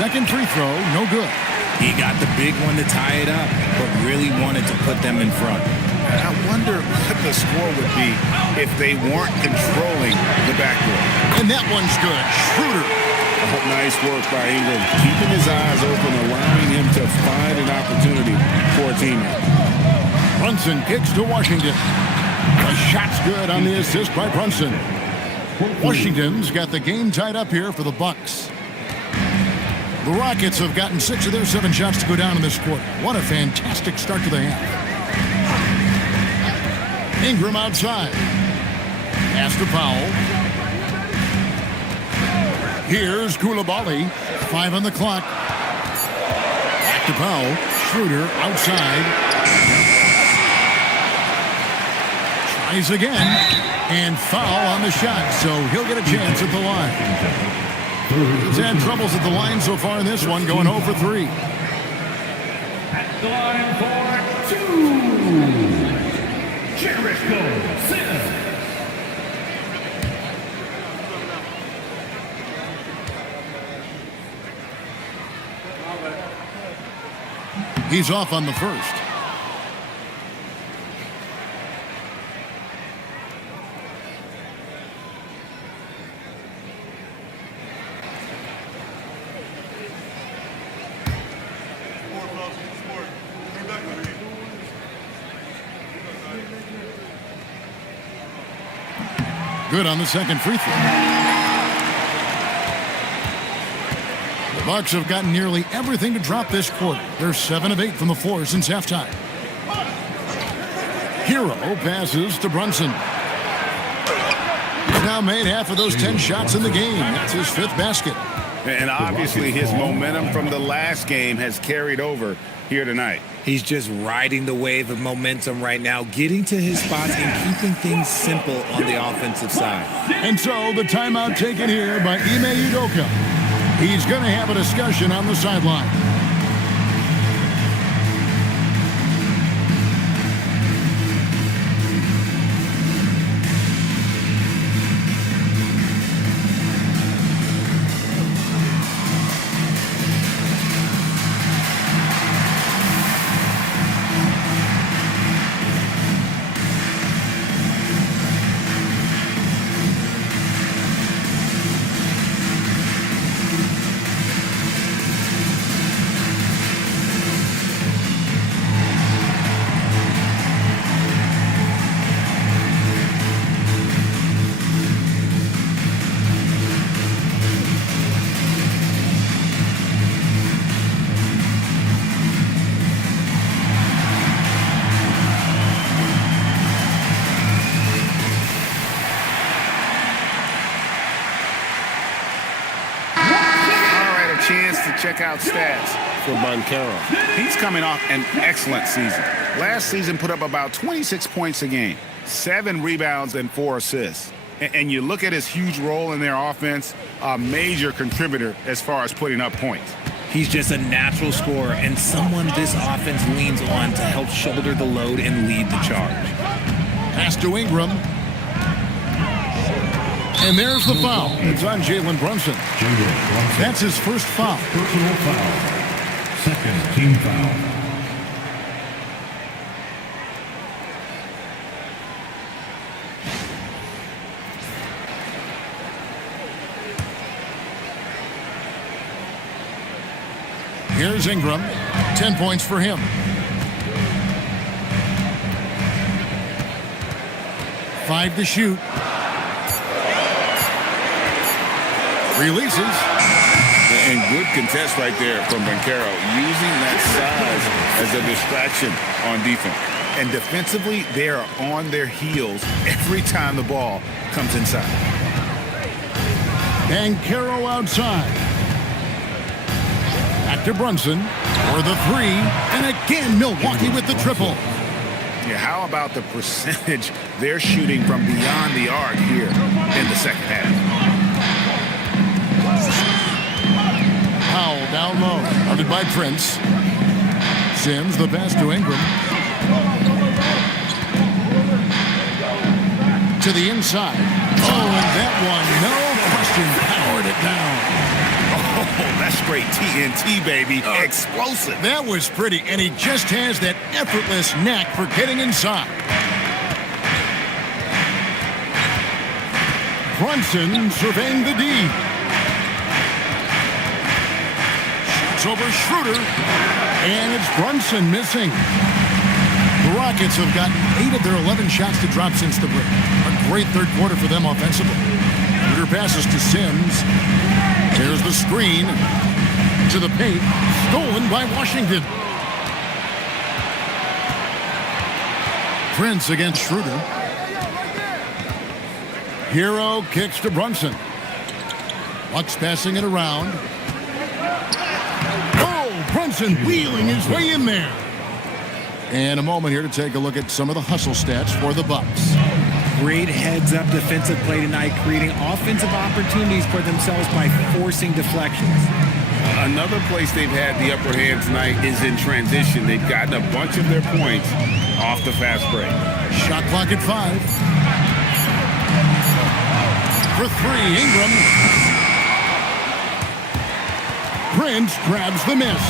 Second free throw, no good. He got the big one to tie it up, but really wanted to put them in front. I wonder what the score would be if they weren't controlling the backcourt. And that one's good. Schroeder. Oh, nice work by Ingram. Keeping his eyes open, allowing him to find an opportunity for a teammate. Brunson kicks to Washington. The shot's good on the assist by Brunson. Washington's got the game tied up here for the Bucks. The Rockets have gotten 6 of their 7 shots to go down in this quarter. What a fantastic start to the half. Ingram outside. Pass to Powell. Here's Koulibaly. 5 on the clock. Back to Powell. Schroeder outside. Tries again. And foul on the shot, so he'll get a chance at the line. He's had troubles at the line so far in this one, going 0 for 3. At the line for 2, Jericho Sims. He's off on the first. Good on the second free throw. The Bucks have gotten nearly everything to drop this quarter. They're 7 of 8 from the floor since halftime. Hero passes to Brunson. He's now made half of those 10 shots in the game. That's his 5th basket. And obviously his momentum from the last game has carried over here tonight. He's just riding the wave of momentum right now, getting to his spots and keeping things simple on the offensive side. And so the timeout taken here by Ime Udoka. He's going to have a discussion on the sideline. Check out stats For Banchero. He's coming off an excellent season. Last season put up about 26 points a game, 7 rebounds and 4 assists. And you look at his huge role in their offense, a major contributor as far as putting up points. He's just a natural scorer and someone this offense leans on to help shoulder the load and lead the charge. Pass to Ingram. And there's the foul. It's on Jalen Brunson. That's his first foul. Personal foul. Second team foul. Here's Ingram. 10 points for him. 5 to shoot. Releases. And good contest right there from Banchero, using that size as a distraction on defense. And defensively, they are on their heels every time the ball comes inside. Banchero outside. Back to Brunson for the 3. And again, Milwaukee with the triple. Yeah, how about the percentage they're shooting from beyond the arc here in the second half? Powell down low, guarded by Prince. Sims, the pass to Ingram. To the inside. Oh, and that one, no question, powered it down. Oh, that's great TNT, baby. Explosive. That was pretty, and he just has that effortless knack for getting inside. Brunson surveying the D. Over Schroeder, and it's Brunson missing. The Rockets have gotten 8 of their 11 shots to drop since the break. A great third quarter for them offensively. Schroeder passes to Sims. There's the screen. Into the paint. Stolen by Washington. Prince against Schroeder. Hero kicks to Brunson. Bucks passing it around. Oh, Brunson wheeling his way in there. And a moment here to take a look at some of the hustle stats for the Bucks. Great heads-up defensive play tonight, creating offensive opportunities for themselves by forcing deflections. Another place they've had the upper hand tonight is in transition. They've gotten a bunch of their points off the fast break. Shot clock at 5. For 3, Ingram. Prince grabs the miss.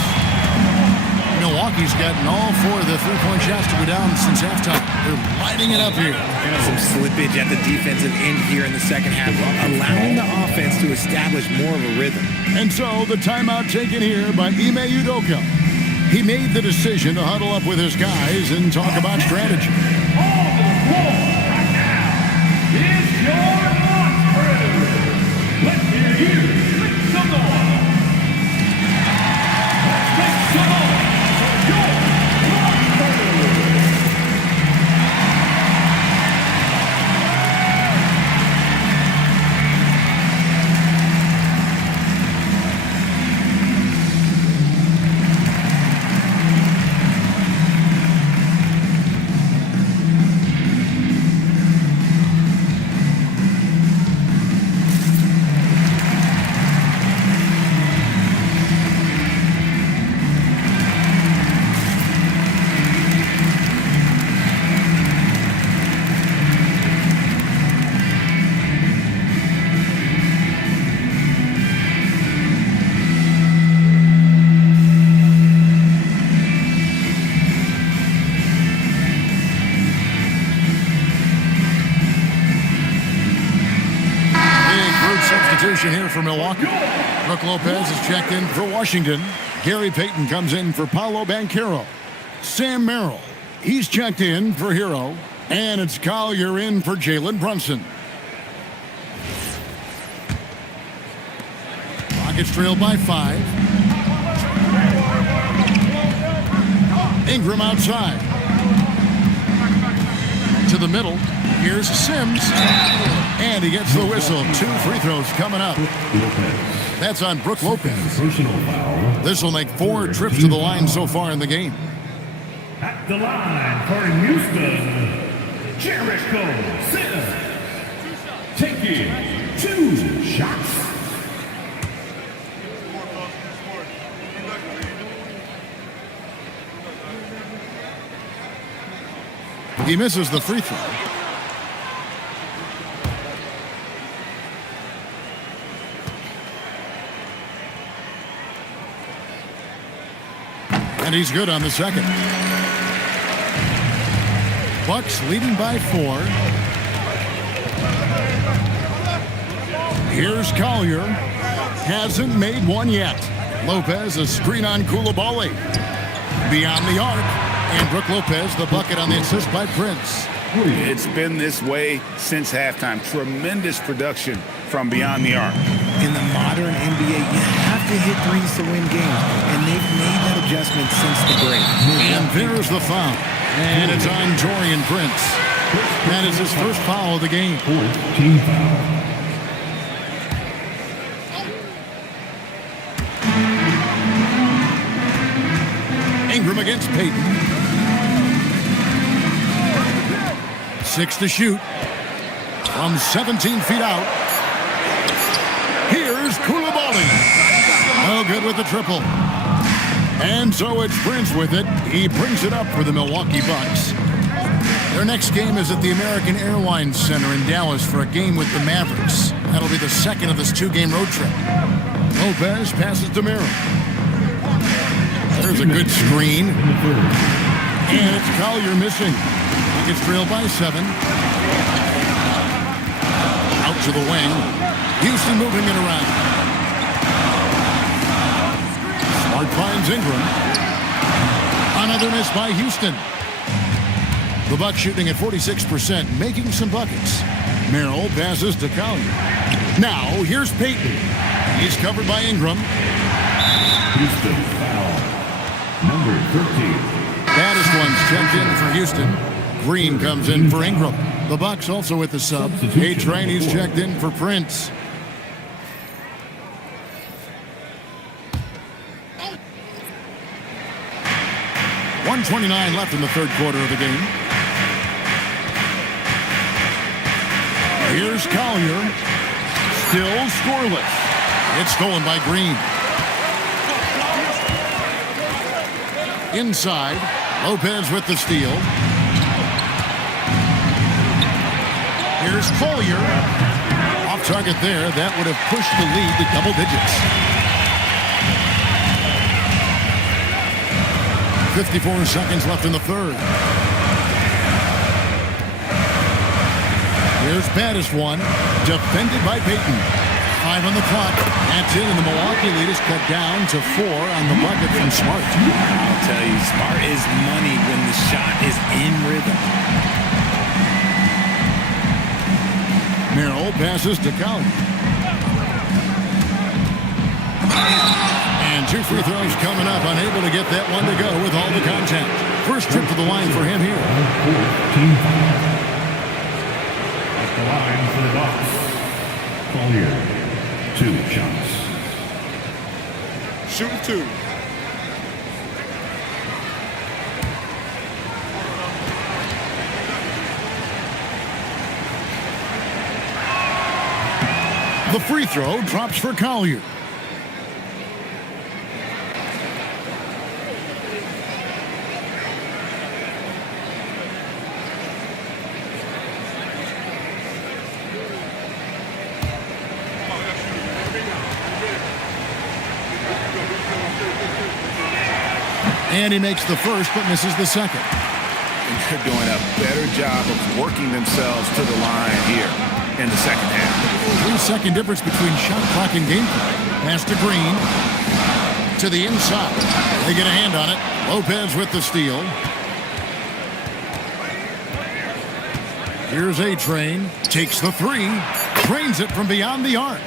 Milwaukee's gotten all 4 of the three-point shots to go down since halftime. They're lighting it up here. Some slippage at the defensive end here in the second half, allowing the offense to establish more of a rhythm. And so the timeout taken here by Ime Udoka. He made the decision to huddle up with his guys and talk about strategy. On the floor right now is your lunch crew. Let's hear you. Make some noise. Make some noise for your lunch crew. Here for Milwaukee. Brook Lopez is checked in for Washington. Gary Payton comes in for Paolo Banchero. Sam Merrill, he's checked in for Hero. And it's Collier in for Jalen Brunson. Rockets trail by 5. Ingram outside. To the middle. Here's Sims. And he gets the whistle. 2 free throws coming up. That's on Brook Lopez. This will make 4 trips to the line so far in the game. At the line for Houston, Jericho Sims. Taking 2 shots. He misses the free throw. And he's good on the second. Bucks leading by 4. Here's Collier. Hasn't made one yet. Lopez, a screen on Coulibaly. Beyond the arc. And Brook Lopez, the bucket on the assist by Prince. It's been this way since halftime. Tremendous production from beyond the arc. In the modern NBA, you have to hit threes to win games, and they've made that adjustment since the break. And there's the foul. And it's on Taurean Prince. That is his first foul of the game. Team foul. Ingram against Payton. 6 to shoot. From 17 feet out. Here's Coulibaly. No good with the triple. And so it's Prince with it. He brings it up for the Milwaukee Bucks. Their next game is at the American Airlines Center in Dallas for a game with the Mavericks. That'll be the second of this 2-game road trip. Lopez passes to Merrill. There's a good screen. And it's Collier missing. He gets trailed by 7. Out to the wing. Houston moving it around. Smart finds Ingram. Another miss by Houston. The Bucks shooting at 46%, making some buckets. Merrill passes to Collier. Now, here's Payton. He's covered by Ingram. Houston foul. Number 13. Baddest one's checked in for Houston. Green comes in for Ingram. The Bucks also with the sub. A-Train, he's checked in for Prince. .129 left in the third quarter of the game. Here's Collier. Still scoreless. It's stolen by Green. Inside. Lopez with the steal. Here's Collier. Off target there. That would have pushed the lead to double digits. 54 seconds left in the third. Here's baddest one. Defended by Payton. 5 on the clock. That's it, and the Milwaukee lead is cut down to 4 on the bucket from Smart. I'll tell you, Smart is money when the shot is in rhythm. Merrill passes to Collier. And 2 free throws coming up. Unable to get that one to go with all the contact. First trip to the line for him here. Team foul. At the line for the Bucks. Collier. 2 shots. Shooting 2. The free throw drops for Collier. And he makes the first, but misses the second. And they're doing a better job of working themselves to the line here in the second half. 3-second difference between shot clock and game clock. Pass to Green. To the inside. They get a hand on it. Lopez with the steal. Here's A-Train. Takes the 3. Drains it from beyond the arc.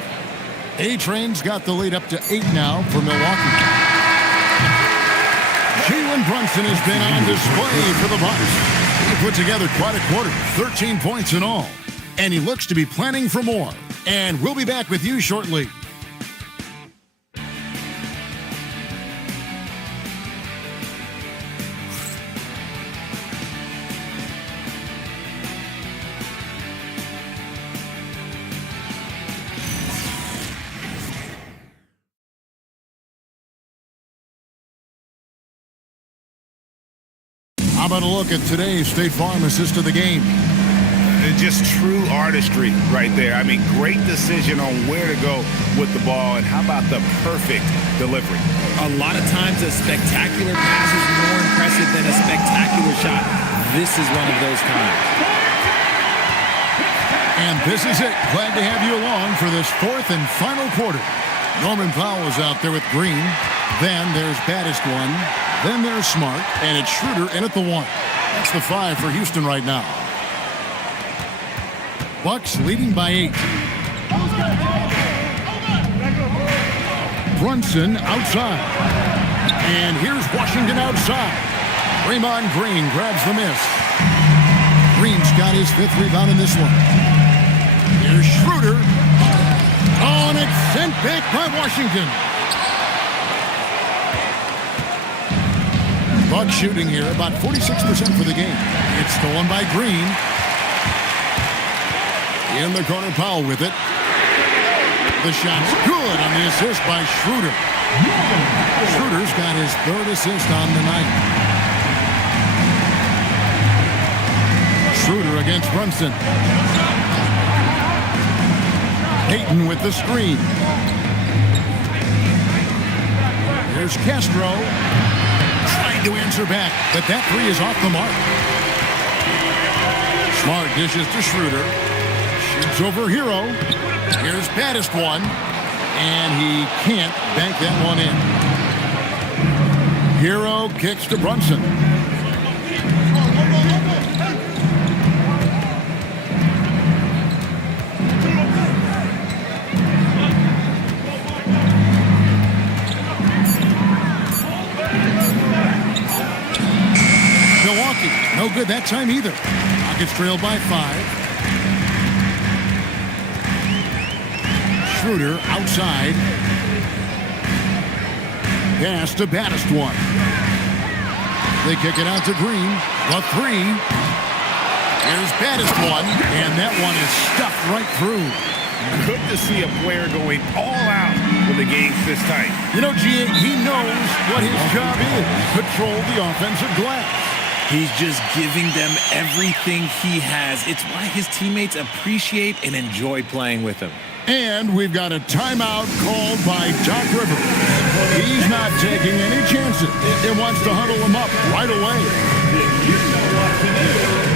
A-Train's got the lead up to 8 now for Milwaukee. Jalen Brunson has been on display for the Bucks. He put together quite a quarter, 13 points in all. And he looks to be planning for more. And we'll be back with you shortly. How about a look at today's State Farm assist of the game? Just true artistry right there. I mean, great decision on where to go with the ball, and how about the perfect delivery? A lot of times a spectacular pass is more impressive than a spectacular shot. This is one of those times. And this is it. Glad to have you along for this fourth and final quarter. Norman Powell is out there with Green. Then there's baddest one. Then there's Smart. And it's Schroeder in at the 1. That's the 5 for Houston right now. Bucks leading by 8. Brunson outside. And here's Washington outside. Draymond Green grabs the miss. Green's got his 5th rebound in this one. Here's Schroeder. Oh, and it's sent back by Washington. Bucks shooting here about 46% for the game. It's stolen by Green. In the corner, Powell with it. The shot's good on the assist by Schroeder. Schroeder's got his 3rd assist on the night. Schroeder against Brunson. Payton with the screen. Here's Castro. Trying to answer back, but that 3 is off the mark. Smart dishes to Schroeder. Shoots over Hero. Here's baddest one. And he can't bank that one in. Hero kicks to Brunson. good that time either. Rockets trailed by 5. Schroeder outside. Pass to Baddest one. They kick it out to Green. The 3. Here's Baddest one. And that one is stuffed right through. Good to see a player going all out when the game's this tight. You know, G, he knows what his job is. Control the offensive glass. He's just giving them everything he has. It's why his teammates appreciate and enjoy playing with him. And we've got a timeout called by Doc Rivers. He's not taking any chances. He wants to huddle them up right away. You know what to do.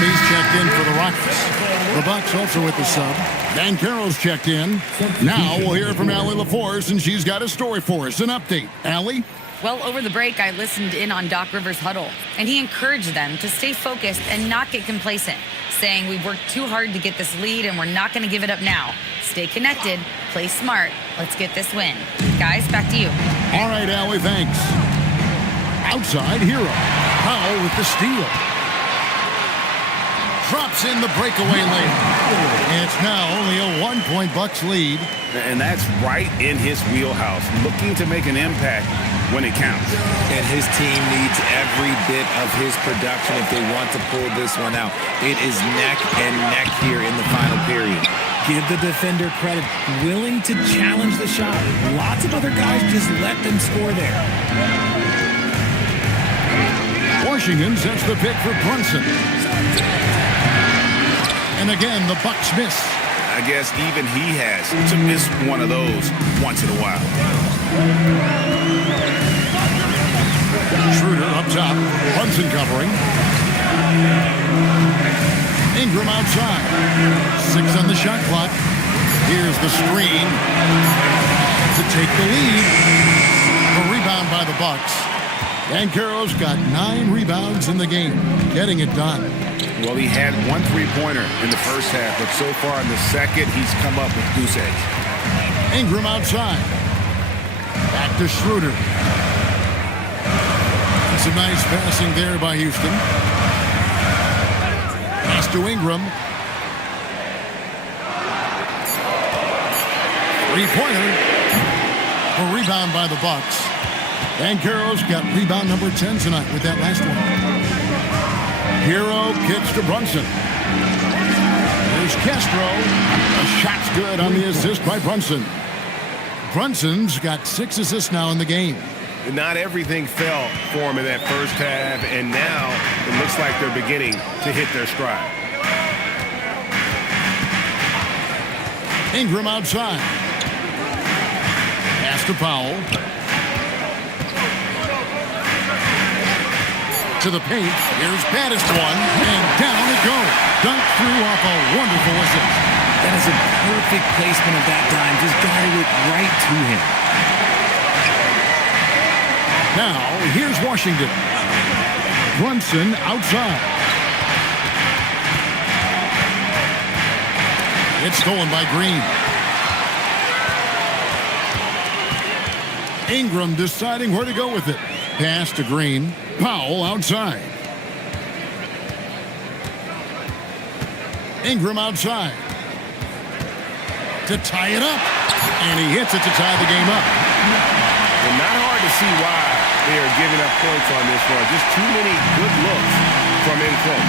He's checked in for the Rockets. The Bucks also with the sub. Dan Carroll's checked in. Now we'll hear from Allie LaForce, and she's got a story for us. An update. Allie? Well, over the break, I listened in on Doc Rivers' huddle, and he encouraged them to stay focused and not get complacent, saying we've worked too hard to get this lead, and we're not going to give it up now. Stay connected, play smart, let's get this win. Guys, back to you. All right, Allie, thanks. Outside, Hero. Powell with the steal. Drops in the breakaway lane. It's now only a 1-point Bucks lead. And that's right in his wheelhouse, looking to make an impact when it counts. And his team needs every bit of his production if they want to pull this one out. It is neck and neck here in the final period. Give the defender credit, willing to challenge the shot. Lots of other guys just let them score there. Washington sets the pick for Brunson. And again, the Bucks miss. I guess even he has to miss one of those once in a while. Schroeder up top. Brunson covering. Ingram outside. 6 on the shot clock. Here's the screen to take the lead. A rebound by the Bucks. Dan Carroll's got 9 rebounds in the game, getting it done. Well, he had 1 3-pointer in the first half, but so far in the second, he's come up with goose eggs. Ingram outside. Back to Schroeder. Some nice passing there by Houston. Pass to Ingram. 3-pointer. A rebound by the Bucks. Dan Carroll's got rebound number 10 tonight with that last one. Hero kicks to Brunson. There's Castro. The shot's good on the assist by Brunson. Brunson's got 6 assists now in the game. Not everything fell for him in that first half, and now it looks like they're beginning to hit their stride. Ingram outside. Pass to Powell. To the paint. Here's Baddest one. And down it goes. Dunked through off a wonderful assist. That is a perfect placement of that dime. Just guided it right to him. Now, here's Washington. Brunson outside. It's stolen by Green. Ingram deciding where to go with it. Pass to Green. Powell outside. Ingram outside. To tie it up. And he hits it to tie the game up. Well, not hard to see why they are giving up points on this one. Just too many good looks from in close.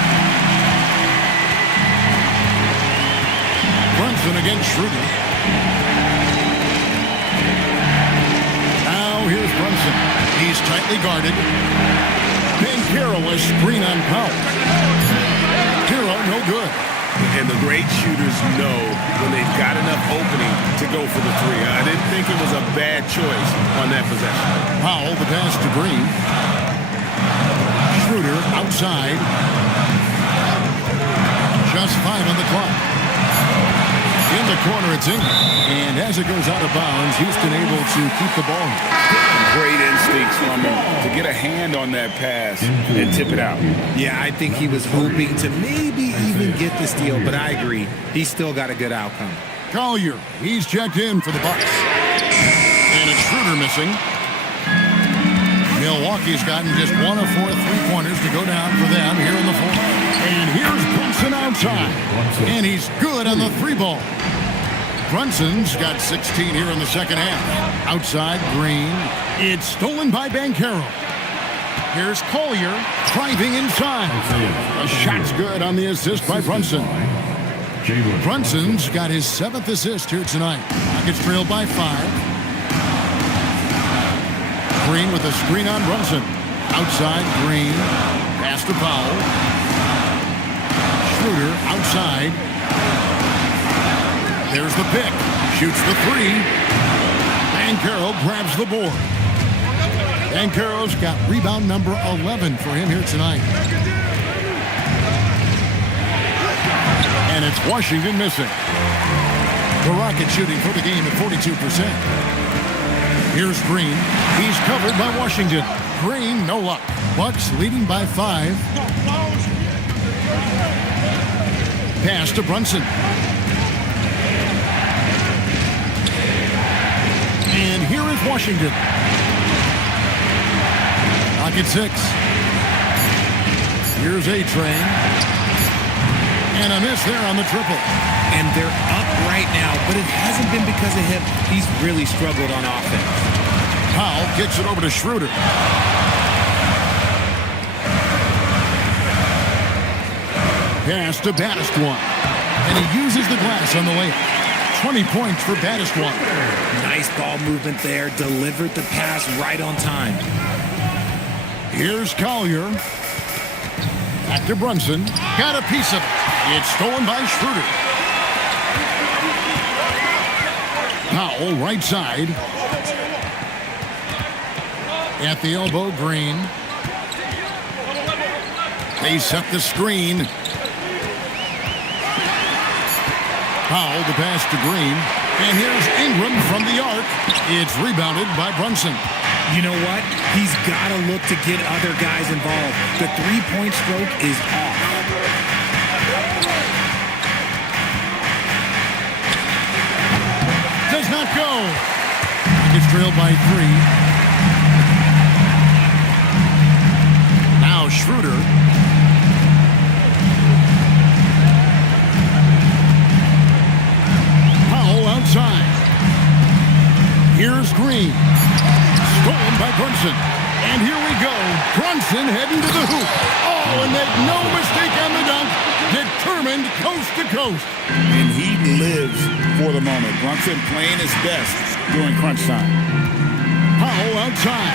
Brunson against Schroeder. Now here's Brunson. He's tightly guarded. Carroll a screen on Powell. Carroll no good. And the great shooters know when they've got enough opening to go for the three. I didn't think it was a bad choice on that possession. Powell, the pass to Green. Schroeder outside. Just 5 on the clock. In the corner, it's Ingram. And as it goes out of bounds, Houston able to keep the ball. Great instincts from him to get a hand on that pass and tip it out. Yeah, I think he was hoping to maybe even get the steal, but I agree. He still got a good outcome. Collier, he's checked in for the Bucks. And it's Schroeder missing. Milwaukee's gotten just 1 of 4 3-pointers to go down for them here in the fourth. And here's Brunson outside. And he's good on the 3-ball. Brunson's got 16 here in the second half. Outside, Green. It's stolen by Banchero. Here's Collier driving inside. A shot's good on the assist by Brunson. Brunson's got his 7th assist here tonight. Rockets trail by 5. Green with a screen on Brunson. Outside, Green. Pass to Powell. Schroeder outside. There's the pick. Shoots the 3. Banchero grabs the board. Banchero's got rebound number 11 for him here tonight. And it's Washington missing. The Rockets shooting for the game at 42%. Here's Green. He's covered by Washington. Green, no luck. Bucks leading by 5. Pass to Brunson. And here is Washington. Rocket 6. Here's A-Train. And a miss there on the triple. And they're up right now, but it hasn't been because of him. He's really struggled on offense. Powell kicks it over to Schroeder. Pass to Battistwan. And he uses the glass on the layup. 20 points for Battistwan. Nice ball movement there. Delivered the pass right on time. Here's Collier. Back to Brunson. Got a piece of it. It's stolen by Schroeder. Powell, right side. At the elbow, Green. They set the screen. Powell, the pass to Green. And here's Ingram from the arc. It's rebounded by Brunson. You know what? He's got to look to get other guys involved. The three-point stroke is off. Does not go. It's trailed by 3. Now Schroeder. Powell outside. Here's Green. Stolen by Brunson. And here we go. Brunson heading to the hoop. Oh, and make no mistake on the dunk. Determined coast to coast. And he lives for the moment. Brunson playing his best during crunch time. Powell outside.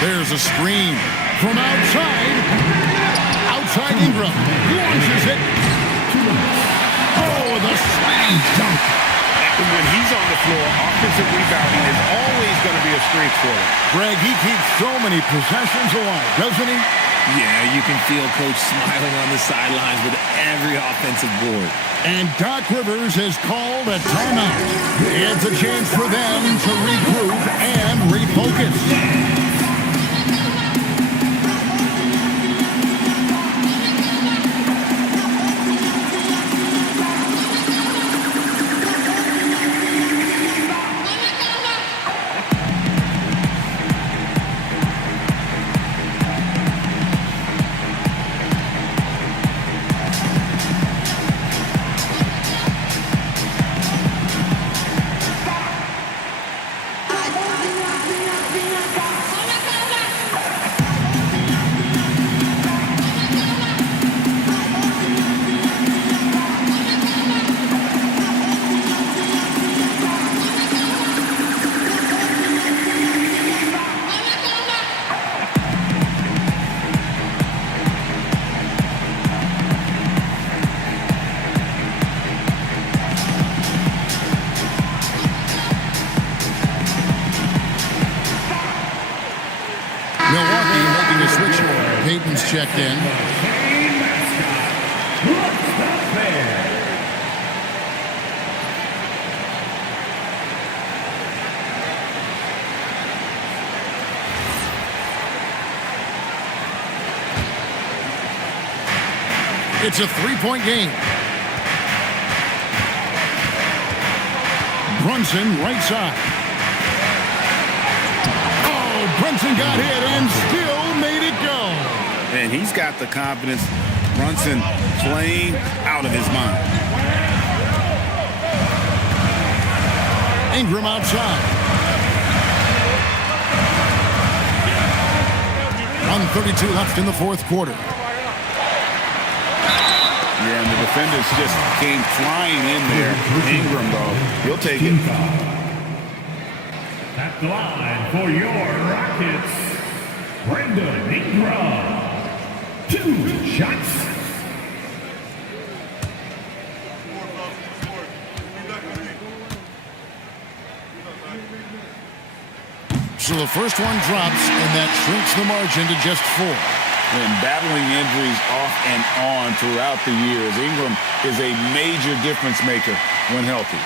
There's a screen from outside. Outside Ingram. Launches it. Oh, the slam dunk. When he's on the floor, offensive rebounding is always going to be a strength for him. Greg, he keeps so many possessions alive, doesn't he? Yeah, you can feel Coach smiling on the sidelines with every offensive board. And Doc Rivers has called a timeout. It's a chance for them to regroup and refocus. checked in. Same mascot. What's the bear? It's a three-point game. Brunson, right side. Oh, Brunson got hit and still made it go. And he's got the confidence. Brunson playing out of his mind. Ingram outside. 1:32 left in the fourth quarter. Yeah, and the defenders just came flying in there. Ingram, though, he'll take it. At the line for your Rockets, Brandon Ingram. 2 shots. So the first one drops, and that shrinks the margin to just 4. And battling injuries off and on throughout the years, Ingram is a major difference maker when healthy.